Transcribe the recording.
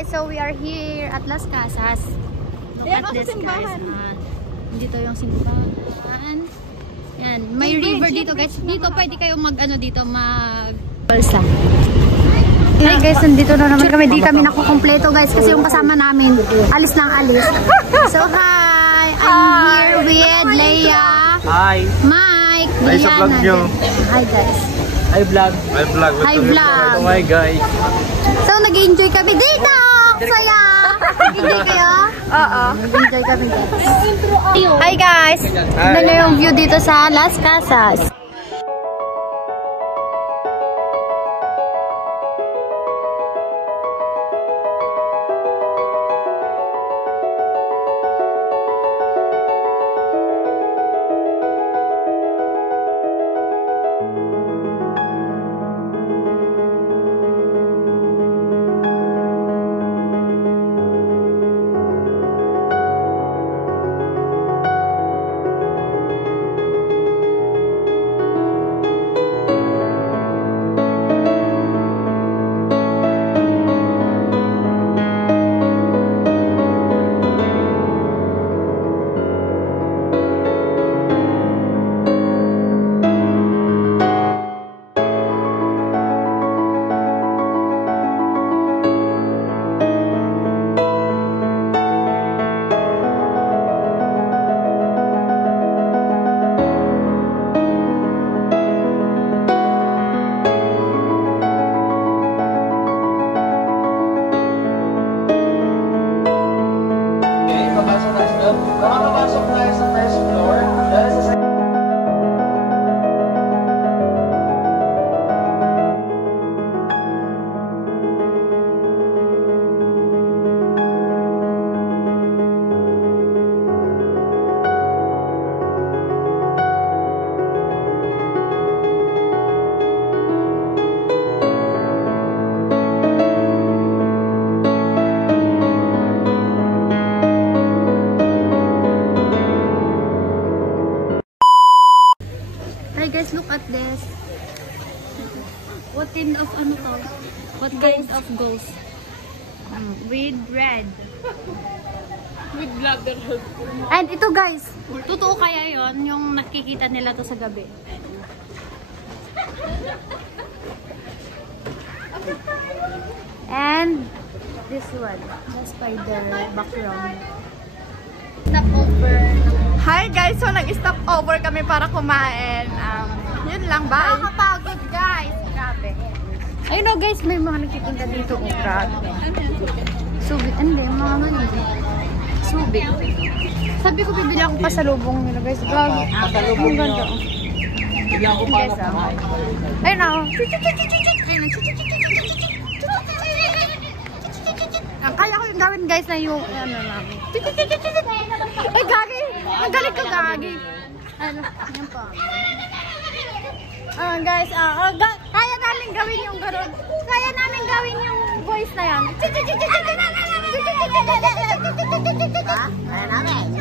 guys, so we are here at Las Casas. Look at this guys. Dito yung simbahan. Yan, may river dito guys. Dito pwede kayo dito mag-balsa. Hi guys, nandito na naman kami. Di kami nakukompleto guys kasi yung kasama namin alis ng alis. So hi, I'm here with Leia. Hi. Mike. Hi sa vlog nyo. Hi guys. Hi vlog. Hi vlog. Hi vlog. Oh my guys. So nag-enjoy kami dito. Saya. Nag-enjoy kayo? Oo. Nag-enjoy kami guys. Hi guys. Tignan nyo yung view dito sa Las Casas. Makakapasok tayo sa first floor. Guys, look at this. What kind of What kind of ghost? With red. With ladder. And ito guys, totoo kaya yon yung nakikita nila to sa gabi. And this one, the spider background. Stop over. Hi guys! So nag-stop over kami para kumain. Yun lang ba? Nakakapagod guys! Grabe. Ayun o guys, may mga nagtitinda dito. Oh, grabe. Subi. Hindi, mga subi. Sabi ko bibili ako pasalubong nila guys. Grabe. Ang ganda. Bibili ako para kumain. Ayun o. Kaya ko yung gawin guys na yung namin. Ay gagi! Ang galing ko gagi! Ano? Yan po. Guys, kaya namin gawin yung gano'n. Kaya namin gawin yung voice na yan. Kaya namin.